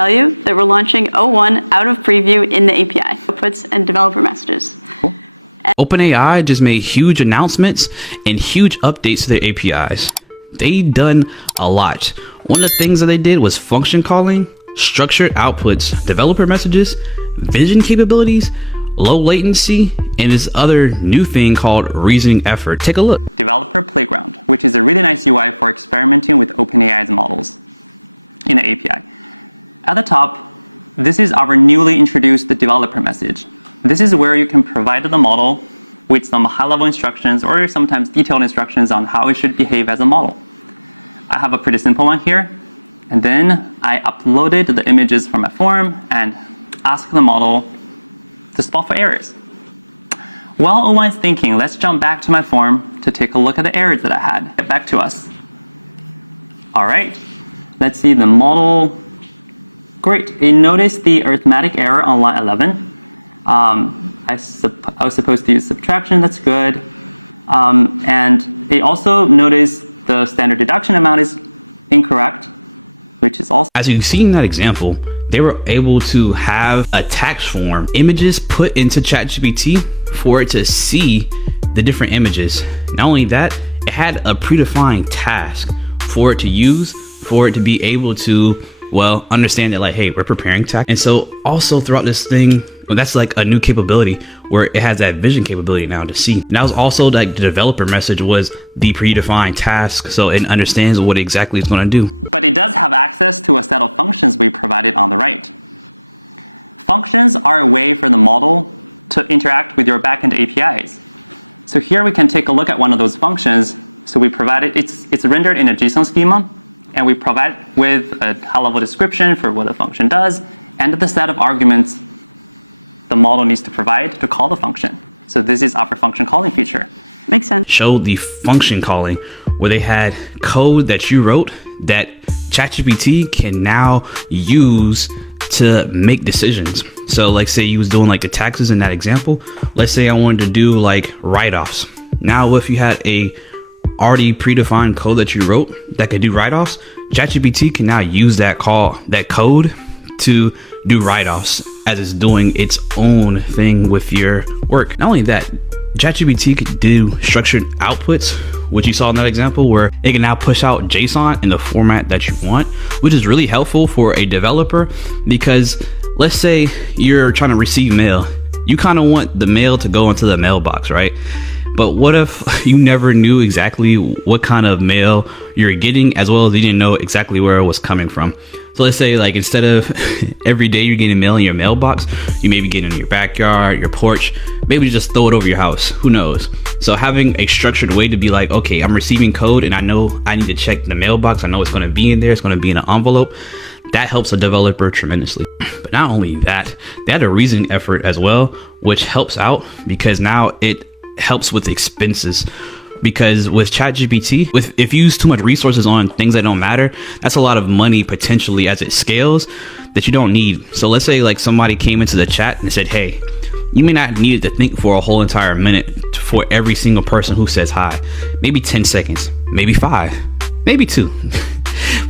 tell you that we're launching O1 out of preview in the API, outputs and developer messages. Cool. OpenAI just made huge announcements and huge updates to their APIs. They done a lot. One of the things that they did was function calling, structured outputs, developer messages, vision capabilities, low latency, and this other new thing called reasoning effort. Take a look. Developer Playground, which is a really nice UI for experimenting with OpenAI's models in the API. At the top, this is our newly introduced developer message. This is where you can provide the model with some high-level instructions or sometimes detailed instructions on how it should behave as a model. I have a pretty simple one here, and then I uploaded the images from my form and asked the model to spot for errors. While O1's thinking, let's jump back to my form to take a look at the errors that I had. Get back to us. All right, let's see the model. Great, it noticed the arithmetic error on line 11. I was supposed to use subtraction, that's good. And it also noticed the standard deduction amount is incorrect, which is also... As you see in that example, they were able to have a tax form, images put into ChatGPT for it to see the different images. Not only that, it had a predefined task for it to use, for it to be able to, well, understand that like, hey, we're preparing tax. And so also throughout this thing, well, that's like a new capability where it has that vision capability now to see. And that was also like the developer message was the predefined task. So it understands what exactly it's going to do. But it does have access to a set of functions we provided on the right. Functions are a way for the model to interact with your backend APIs. So here we can take a look at one of those functions. So we provided, it's rendered in a JSON schema, and we provide with a high-level description for what the function does, and the set of arguments the model needs to provide to call the function. So this is our function calling feature. Makes sense. Showed the function calling where they had code that you wrote that ChatGPT can now use to make decisions. So like say you was doing like the taxes in that example. Let's say I wanted to do like write-offs. Now if you had a already predefined code that you wrote that could do write-offs, ChatGPT can now use that code to do write-offs as it's doing its own thing with your work. Not only that, ChatGPT could do structured outputs, which you saw in that example, where it can now push out JSON in the format that you want, which is really helpful for a developer because let's say you're trying to receive mail. You kind of want the mail to go into the mailbox, right? But what if you never knew exactly what kind of mail you're getting, as well as you didn't know exactly where it was coming from? So let's say like instead of every day you're getting mail in your mailbox, you maybe get it in your backyard, your porch, maybe just throw it over your house, who knows? So having a structured way to be like, okay, I'm receiving code and I know I need to check the mailbox. I know it's going to be in there. It's going to be in an envelope. That helps a developer tremendously. But not only that, they had a reasoning effort as well, which helps out because now it helps with expenses. Because with ChatGPT, if you use too much resources on things that don't matter, that's a lot of money potentially as it scales that you don't need. So let's say like somebody came into the chat and said, hey, you may not need to think for a whole entire minute for every single person who says hi. Maybe 10 seconds, maybe 5, maybe 2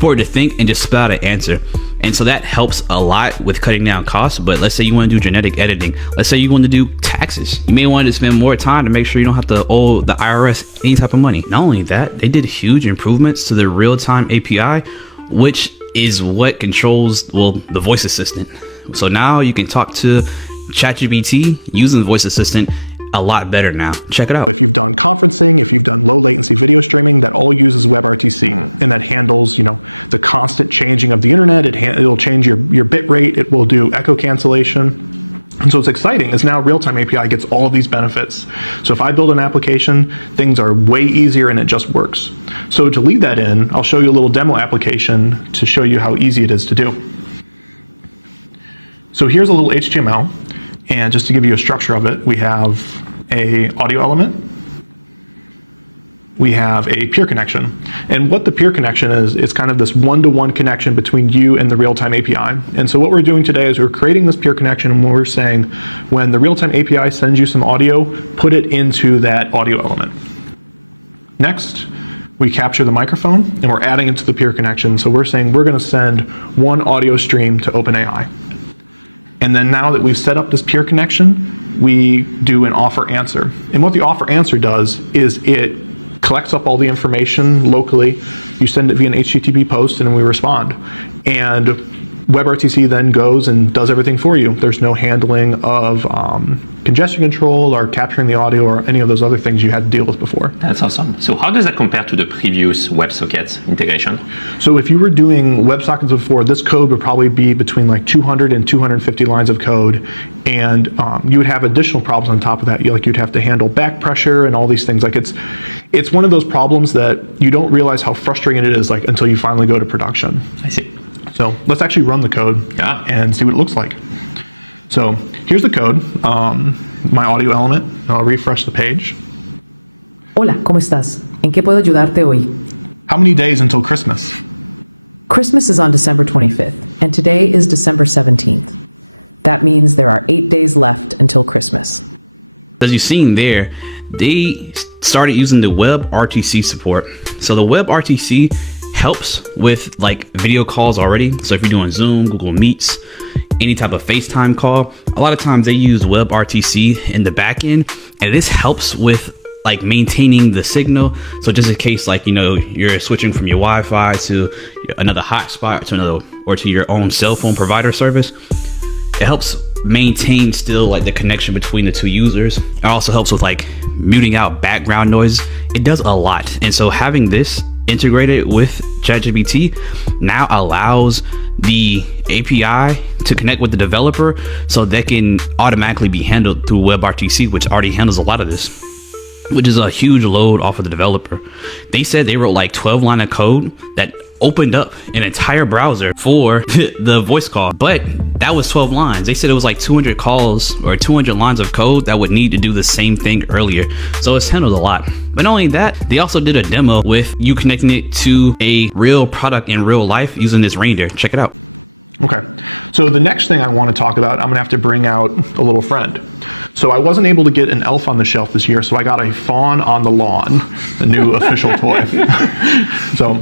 for it to think and just spit out an answer. And so that helps a lot with cutting down costs. But let's say you want to do genetic editing. Let's say you want to do taxes. You may want to spend more time to make sure you don't have to owe the IRS any type of money. Not only that, they did huge improvements to the real-time API, which is what controls, well, the voice assistant. So now you can talk to ChatGPT using the voice assistant a lot better now. Check it out. If you've done conferencing, if you've done low latency video streaming, that all uses WebRTC, and that handles, the constant changing of the internet. It'll change your bit rate. It will do echo cancellation. And so what's exciting is now real-time API gets all of these benefits. So if I build an application, things are way easier and it just works. So to lead that in, I'll show you a little demo application to show you how easy it is to do. So here's a little HTML. And just to give you a structure of it, we have a audio element, we have a peer connection. And what the peer connection is, it's kind of this one-to-one connection between you and the real-time API. And so what we're doing today is we're creating this peer connection, and we're saying when the real-time API sends you some audio, put it into that audio element. Next, we capture the microphone and we're adding it to the peer connection. So we're saying we're going to send one audio stream to OpenAI. And then now that we've set up this peer connection, we do an offer answer. And what the offer answer does is it collects up all the information locally, you send it via an HTTP post, and then we respond. And WebRTC then goes and does everything for you. There's no handling of congestion control or capturing the audio or any of those other things you had to deal with before. That's awesome. So how does that compare to the previous WebSockets integration? So if you were doing WebSockets before, this code would probably be between like 200 and 250 lines of code, and you would have additional problems on top of that. You'd have to handle back pressure and all these things. Like it's one of those problems that you don't realize how frustrating it is like until you finally go to production. I see. So let's actually run the code and see what it looks like. So here's the code, my audio element. I'll refresh the page. Hola, ¿cómo estás? ¿En qué puedo ayudarte hoy? How many days until Christmas? Christmas is on December 25th, and today is December 17th. That means there are 8 days left until Christmas. As you've seen there, they started using the WebRTC support. So the WebRTC helps with like video calls already. So if you're doing Zoom, Google Meets, any type of FaceTime call, a lot of times they use WebRTC in the back end, and this helps with like maintaining the signal. So just in case like, you know, you're switching from your Wi-Fi to another hotspot to another, or to your own cell phone provider service, it helps maintain still like the connection between the two users. It also helps with like muting out background noise. It does a lot. And so having this integrated with ChatGPT now allows the API to connect with the developer so they can automatically be handled through WebRTC, which already handles a lot of this, which is a huge load off of the developer. They said they wrote like 12 line of code that opened up an entire browser for the voice call, but that was 12 lines. They said it was like 200 calls or 200 lines of code that would need to do the same thing earlier. So it's handled a lot. But not only that, they also did a demo with you connecting it to a real product in real life using this reindeer. Check it out. Okay, so the next thing I want to talk about, I'm gonna have to bring out a little friend. So I wasn't able to get an elf on the shelf this year, so I got a fawn on the lawn, the new official toy. So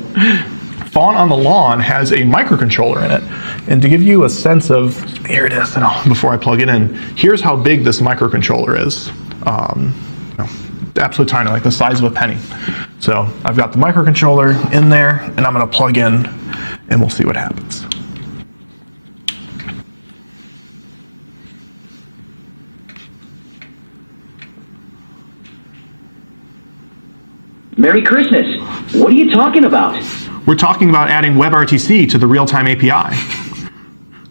Fawn on the Lawn has a microcontroller in it. And to give you a sense of, here it is, before I plug it in, here's how big this microcontroller is. Absolutely tiny, like the size of a penny. So I've got the microcontroller in there, and I'm gonna plug in, and we'll see what happens. Merry Christmas. What are you talking about? We're talking about adding WebRTC to the real-time API.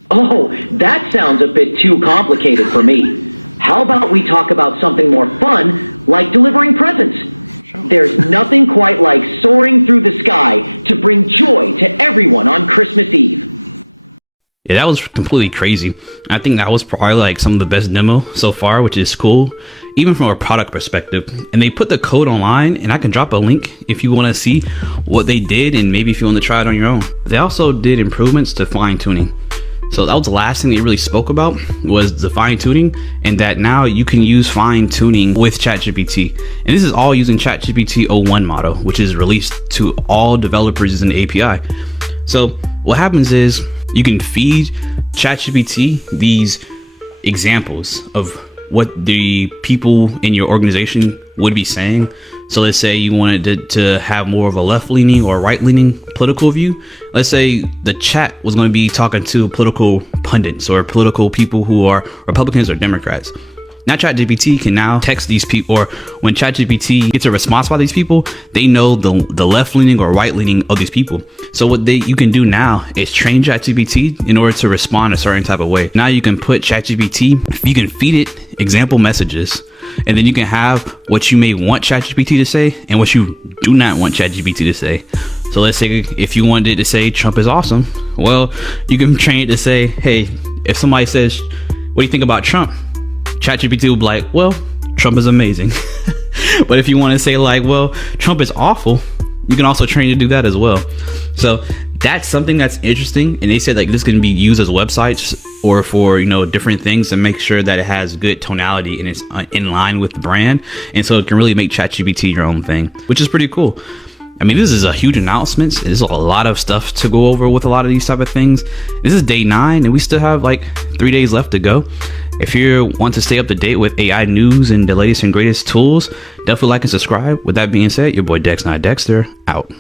Oh, that sounds a bit too complicated for me. How about we talk about something more fun, like delivering presents? There's nothing quite like soaring through the sky to bring joy to everyone on Christmas Eve. Yeah, that was completely crazy. I think that was probably like some of the best demo so far, which is cool, even from a product perspective. And they put the code online, and I can drop a link if you want to see what they did, and maybe if you want to try it on your own. They also did improvements to fine tuning. So that was the last thing they really spoke about, was the fine tuning, and that now you can use fine tuning with ChatGPT. And this is all using ChatGPT 01 model, which is released to all developers using the API. So what happens is you can feed ChatGPT these examples of what the people in your organization would be saying. So let's say you wanted to have more of a left-leaning or right-leaning political view. Let's say the chat was going to be talking to political pundits or political people who are Republicans or Democrats. Now ChatGPT can now text these people, or when ChatGPT gets a response by these people, they know the left-leaning or right-leaning of these people. So what you can do now is train ChatGPT in order to respond a certain type of way. Now you can put ChatGPT, you can feed it example messages, and then you can have what you may want ChatGPT to say and what you do not want ChatGPT to say. So let's say if you wanted it to say Trump is awesome, well, you can train it to say, hey, if somebody says, what do you think about Trump? ChatGPT will be like, well, Trump is amazing. But if you want to say like, well, Trump is awful, you can also train it to do that as well. So that's something that's interesting. And they said like this can be used as websites or for, different things to make sure that it has good tonality and it's in line with the brand. And so it can really make ChatGPT your own thing, which is pretty cool. I mean, this is a huge announcement. There's a lot of stuff to go over with a lot of these type of things. This is day 9 and we still have like 3 days left to go. If you want to stay up to date with AI news and the latest and greatest tools, definitely like and subscribe. With that being said, your boy Dex Not Dexter out.